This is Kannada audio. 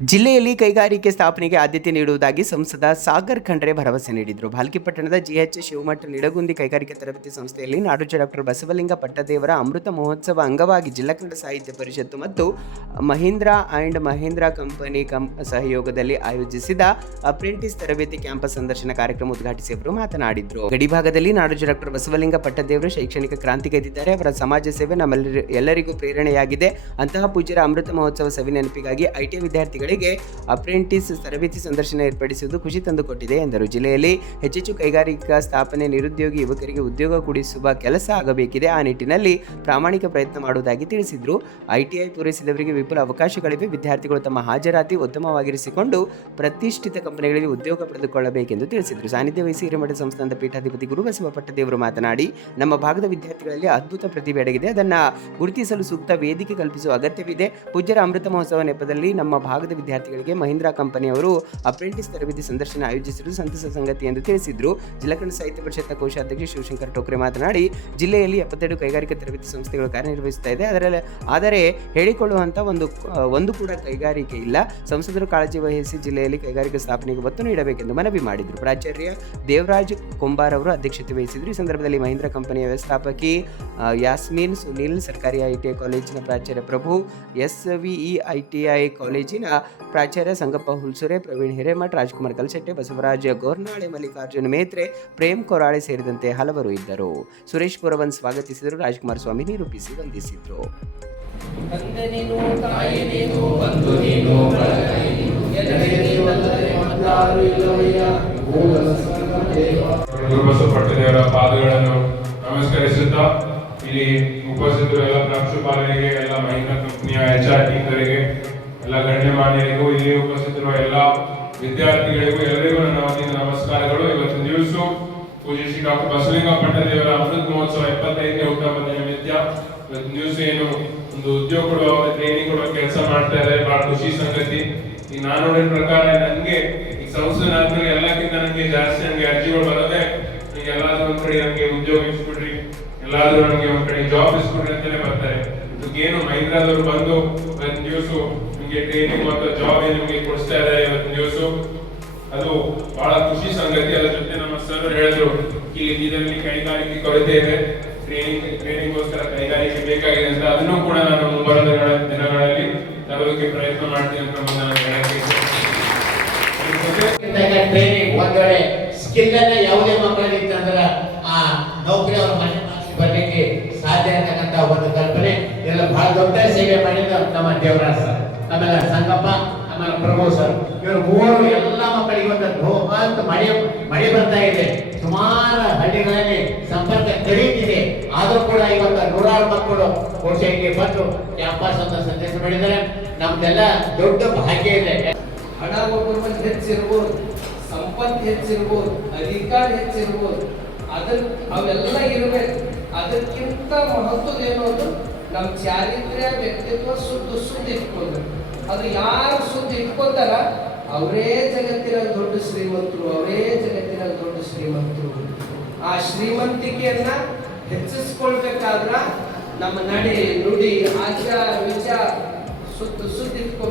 ಜಿಲ್ಲೆಯಲ್ಲಿ ಕೈಗಾರಿಕೆ ಸ್ಥಾಪನೆಗೆ ಆದ್ಯತೆ ನೀಡುವುದಾಗಿ ಸಂಸದ ಸಾಗರ್ ಖಂಡ್ರೆ ಭರವಸೆ ನೀಡಿದರು. ಭಾಲ್ಕಿ ಪಟ್ಟಣದ ಜಿಎಚ್ ಶಿವಮಠ ನಿಡಗುಂದಿ ಕೈಗಾರಿಕಾ ತರಬೇತಿ ಸಂಸ್ಥೆಯಲ್ಲಿ ನಾಡೋಜ ಡಾಕ್ಟರ್ ಬಸವಲಿಂಗ ಪಟ್ಟದೇವರ ಅಮೃತ ಮಹೋತ್ಸವ ಅಂಗವಾಗಿ ಜಿಲ್ಲಾ ಕನ್ನಡ ಸಾಹಿತ್ಯ ಪರಿಷತ್ತು ಮತ್ತು ಮಹೀಂದ್ರಾ ಆ್ಯಂಡ್ ಮಹೀಂದ್ರಾ ಕಂಪನಿ ಸಹಯೋಗದಲ್ಲಿ ಆಯೋಜಿಸಿದ ಅಪ್ರೆಂಟಿಸ್ ತರಬೇತಿ ಕ್ಯಾಂಪಸ್ ಸಂದರ್ಶನ ಕಾರ್ಯಕ್ರಮ ಉದ್ಘಾಟಿಸಿ ಅವರು ಮಾತನಾಡಿದರು. ಗಡಿಭಾಗದಲ್ಲಿ ನಾಡೋಜ ಡಾಕ್ಟರ್ ಬಸವಲಿಂಗ ಪಟ್ಟದೇವರು ಶೈಕ್ಷಣಿಕ ಕ್ರಾಂತಿ ಗೈದಿದ್ದಾರೆ. ಅವರ ಸಮಾಜ ಸೇವೆ ಎಲ್ಲರಿಗೂ ಪ್ರೇರಣೆಯಾಗಿದೆ. ಅಂತಹ ಪೂಜ್ಯರ ಅಮೃತ ಮಹೋತ್ಸವ ಸವಿನೆನಪಿಗಾಗಿ ಐಟಿ ವಿದ್ಯಾರ್ಥಿಗಳು ಅಪ್ರೆಂಟಿಸ್ ತರಬೇತಿ ಸಂದರ್ಶನ ಏರ್ಪಡಿಸುವುದು ಖುಷಿ ತಂದುಕೊಟ್ಟಿದೆ ಎಂದರು. ಜಿಲ್ಲೆಯಲ್ಲಿ ಹೆಚ್ಚೆಚ್ಚು ಕೈಗಾರಿಕಾ ಸ್ಥಾಪನೆ, ನಿರುದ್ಯೋಗಿ ಯುವಕರಿಗೆ ಉದ್ಯೋಗ ಕೊಡಿಸುವ ಕೆಲಸ ಆಗಬೇಕಿದೆ. ಆ ನಿಟ್ಟಿನಲ್ಲಿ ಪ್ರಾಮಾಣಿಕ ಪ್ರಯತ್ನ ಮಾಡುವುದಾಗಿ ತಿಳಿಸಿದರು. ಐಟಿಐ ಪೂರೈಸಿದವರಿಗೆ ವಿಪುಲ ಅವಕಾಶಗಳಿವೆ. ವಿದ್ಯಾರ್ಥಿಗಳು ತಮ್ಮ ಹಾಜರಾತಿ ಉತ್ತಮವಾಗಿರಿಸಿಕೊಂಡು ಪ್ರತಿಷ್ಠಿತ ಕಂಪನಿಗಳಲ್ಲಿ ಉದ್ಯೋಗ ಪಡೆದುಕೊಳ್ಳಬೇಕೆಂದು ತಿಳಿಸಿದರು. ಸಾನ್ನಿಧ್ಯ ವಹಿಸಿ ಹಿರೇಮಠ ಸಂಸ್ಥಾನದ ಪೀಠಾಧಿಪತಿ ಗುರುಬಸವ ಪಟ್ಟದೇವರು ಮಾತನಾಡಿ, ನಮ್ಮ ಭಾಗದ ವಿದ್ಯಾರ್ಥಿಗಳಲ್ಲಿ ಅದ್ಭುತ ಪ್ರತಿಭೆ ಅಡಗಿದೆ. ಅದನ್ನು ಗುರುತಿಸಲು ಸೂಕ್ತ ವೇದಿಕೆ ಕಲ್ಪಿಸುವ ಅಗತ್ಯವಿದೆ. ಪೂಜ್ಯರ ಅಮೃತ ಮಹೋತ್ಸವ ನೆಪದಲ್ಲಿ ನಮ್ಮ ಭಾಗದ ವಿದ್ಯಾರ್ಥಿಗಳಿಗೆ ಮಹೀಂದ್ರಾ ಕಂಪನಿಯವರು ಅಪ್ರೆಂಟಿಸ್ ತರಬೇತಿ ಸಂದರ್ಶನ ಆಯೋಜಿಸಿರುವುದು ಸಂತಸ ಸಂಗತಿ ಎಂದು ತಿಳಿಸಿದರು. ಜಿಲ್ಲಾ ಕನ್ನಡ ಸಾಹಿತ್ಯ ಪರಿಷತ್ನ ಕೋಶಾಧ್ಯಕ್ಷ ಶಿವಶಂಕರ್ ಟೋಕ್ರೆ ಮಾತನಾಡಿ, ಜಿಲ್ಲೆಯಲ್ಲಿ 72 ಕೈಗಾರಿಕಾ ತರಬೇತಿ ಸಂಸ್ಥೆಗಳು ಕಾರ್ಯನಿರ್ವಹಿಸುತ್ತಾ ಇದೆ. ಆದರೆ ಹೇಳಿಕೊಳ್ಳುವಂಥ ಒಂದು ಕೂಡ ಕೈಗಾರಿಕೆ ಇಲ್ಲ. ಸಂಸದರು ಕಾಳಜಿ ವಹಿಸಿ ಜಿಲ್ಲೆಯಲ್ಲಿ ಕೈಗಾರಿಕಾ ಸ್ಥಾಪನೆಗೆ ಒತ್ತು ನೀಡಬೇಕೆಂದು ಮನವಿ ಮಾಡಿದರು. ಪ್ರಾಚಾರ್ಯ ದೇವರಾಜ್ ಕೊಂಬಾರ್ ಅವರು ಅಧ್ಯಕ್ಷತೆ ವಹಿಸಿದರು. ಈ ಸಂದರ್ಭದಲ್ಲಿ ಮಹೀಂದ್ರಾ ಕಂಪನಿಯ ವ್ಯವಸ್ಥಾಪಕಿ ಯಾಸ್ಮೀನ್ ಸುನೀಲ್, ಸರ್ಕಾರಿ ಐಟಿಐ ಕಾಲೇಜಿನ ಪ್ರಾಚಾರ್ಯ ಪ್ರಭು, ಎಸ್ವಿಇ ಐಟಿಐ ಕಾಲೇಜಿನ ಪ್ರಾಚಾರ್ಯ ಸಂಗಪ್ಪ ಹುಲ್ಸುರೆ, ಪ್ರವೀಣ್ ಹಿರೇಮಠ, ರಾಜ್ಕುಮಾರ್ ಕಲ್ಸೆಟ್ಟೆ, ಬಸವರಾಜ ಗೋರ್ನಾಳೆ, ಮಲ್ಲಿಕಾರ್ಜುನ ಮೇತ್ರೆ, ಪ್ರೇಮ್ ಕೊರಾಳೆ ಸೇರಿದಂತೆ ಹಲವರು ಇದ್ದರು. ಸುರೇಶ್ ಪುರವನ್ ಸ್ವಾಗತಿಸಿದರು. ರಾಜ್ಕುಮಾರ್ ಸ್ವಾಮಿ ನಿರೂಪಿಸಿ ವಂದಿಸಿದರು. ಬಸವಪಟ್ಟದೇವರ ಪಾದಗಳನ್ನು ನಮಸ್ಕರಿಸುತ್ತಾ ಇಲ್ಲಿ ಉಪಸ್ಥಿತರು ಎಲ್ಲ ಪ್ರಾಂಶುಪಾಲರಿಗೆ, ಎಲ್ಲ ಮಹೀಂದ್ರಾ ಕಂಪನಿಯ HR ಟೀಮರಿಗೆ, ಎಲ್ಲ ಗಣ್ಯಮಾನ್ಯರಿಗೂ, ಇಲ್ಲಿ ಉಪಸ್ಥಿತರುವ ಎಲ್ಲ ವಿದ್ಯಾರ್ಥಿಗಳಿಗೂ ಎಲ್ಲರಿಗೂ ನನ್ನ ವತಿಯಿಂದ ನಮಸ್ಕಾರಗಳು. ಇವತ್ತಿನ ದಿವಸ ಪೂಜ್ಯ ಶ್ರೀ ಡಾಕ್ಟರ್ ಬಸವಲಿಂಗ ಪಟ್ಟದೇವರ ಅಮೃತ ಮಹೋತ್ಸವ 75ನೇ ಹುಟ್ಟುಹಬ್ಬದ ನಿಮಿತ್ತ ಇವತ್ತಿನ ದಿವಸ ಏನು ಒಂದು ಉದ್ಯೋಗ ಕೊಡುವ, ಟ್ರೈನಿಂಗ್ ಕೊಡುವ ಕೆಲಸ ಮಾಡ್ತಾ ಇದ್ದಾರೆ. ಬಹಳ ಖುಷಿ ಸಂಗತಿ. ಈಗ ನಾನು ನೋಡಿದ ಪ್ರಕಾರ ನನಗೆ ಈ ಸಂಸ್ಥೆ ಆದ್ಮೇಲೆ ಎಲ್ಲಕ್ಕಿಂತ ನನಗೆ ಜಾಸ್ತಿ ನನಗೆ ಅರ್ಜಿಗಳು ಬರೋದೇ, ಈಗ ಎಲ್ಲಾದ್ರೂ ಒಂದ್ ಕಡೆ ನಮಗೆ ಉದ್ಯೋಗ ಇಸ್ಕೊಡ್ರಿ, ಎಲ್ಲಾದ್ರೂ ನಮಗೆ ಒಂದ್ ಕಡೆ ಜಾಬ್ ಇಸ್ಕೊಡ್ರಿ ಅಂತಾನೆ ಬರ್ತಾರೆ. ಏನು ಮಹೀಂದ್ರಾದವರು ಬಂದು ಇವತ್ತಿನ ದಿವಸ ನಿಮಗೆ ಟ್ರೈನಿಂಗ್ ಮತ್ತು ಜಾಬ್ ನಿಮಗೆ ಕೊಡಿಸ್ತಾ ಇದ್ದಾರೆ ಇವತ್ತಿನ ದಿವಸ, ಅದು ಬಹಳ ಖುಷಿ ಸಂಗತಿ. ಅದರ ಜೊತೆ ನಮ್ಮ ಸರ್ ಹೇಳಿದ್ರು, ಇದರಲ್ಲಿ ಕೈಗಾರಿಕೆ ಕೊರತೆ ಇದೆ, ಟ್ರೈನಿಂಗ್ಗೋಸ್ಕರ ಕೈಗಾರಿಕೆ ಬೇಕಾಗಿದೆ ಅಂತ. ಅದನ್ನು ಕೂಡ ನಾನು ಮುಂಬರುವ ದಿನಗಳಲ್ಲಿ ತರೋದಕ್ಕೆ ಪ್ರಯತ್ನ ಮಾಡ್ತೀನಿ ಅಂತ ಟ್ರೈನಿಂಗ್ ಒಂದೊಳ್ಳೆ ಸ್ಕಿಲ್ ಅನ್ನ ಯಾವುದೇ ಮಕ್ಕಳಿಗೆ ಇತ್ತಂದ್ರೆ ಆ ನೌಕರಿ ಅವರ ಮನೆ ಬರಲಿಕ್ಕೆ ಸಾಧ್ಯ ಅಂತಕ್ಕಂಥ ಒಂದು ಕಲ್ಪನೆ ಇದೆಲ್ಲ ಬಹಳ ದೊಡ್ಡ ಸೇವೆ ಮಾಡಿದ ನಮ್ಮ ದೇವರಾಜ್ ಸರ್, ಆಮೇಲೆ ಸಂಗಪ್ಪ, ಆಮೇಲೆ ಪ್ರಭು ಸರ್, ಇವರು ಮೂವರು ಎಲ್ಲ ಮಕ್ಕಳಿಗೆ ಒಂದು ಮಳೆ ಬರ್ತಾ ಇದೆ. ಸುಮಾರು ಹಳ್ಳಿಗಳಲ್ಲಿ ಸಂಪರ್ಕ ಕಡಿತಿದೆ. ಆದ್ರೂ ಕೂಡ ಇವತ್ತು ನೂರಾರು ಮಕ್ಕಳು ಕೋಶಕ್ಕೆ ಬಂದು ಕ್ಯಾಂಪಸ್ ಅಂತ ಸಂದೇಶ ಮಾಡಿದ್ದಾರೆ. ನಮ್ದೆಲ್ಲ ದೊಡ್ಡ ಭಾಗ್ಯ ಇದೆ. ಹಣ ಒಬ್ಬೊಬ್ಬರು ಹೆಚ್ಚಿರ್ಬೋದು, ಸಂಪತ್ತು ಹೆಚ್ಚಿರ್ಬೋದು, ಅಧಿಕಾರ ಹೆಚ್ಚಿರ್ಬೋದು, ಅವೆಲ್ಲ ಇರಬೇಕು. ಅದಕ್ಕಿಂತ ಮಹತ್ವದೇನು ಅಂದ್ರೆ ನಮ್ಮ ಚಾರಿತ್ರ್ಯ, ವ್ಯಕ್ತಿತ್ವ ಸುದ್ದಿ ಇಟ್ಕೊಳ್ಬೇಕು. ಅದು ಯಾರು ಸುದ್ದಿ ಇಟ್ಕೊತಾರ ಅವರೇ ಜಗತ್ತಿನ ದೊಡ್ಡ ಶ್ರೀಮಂತರು, ಆ ಶ್ರೀಮಂತಿಕೆಯನ್ನ ಹೆಚ್ಚಿಸ್ಕೊಳ್ಬೇಕಾದ್ರ ನಮ್ಮ ನಡೆ, ನುಡಿ, ಆಚಾರ, ವಿಚಾರ ಸುದ್ದಿ ಇಟ್ಕೋಬೇಕು.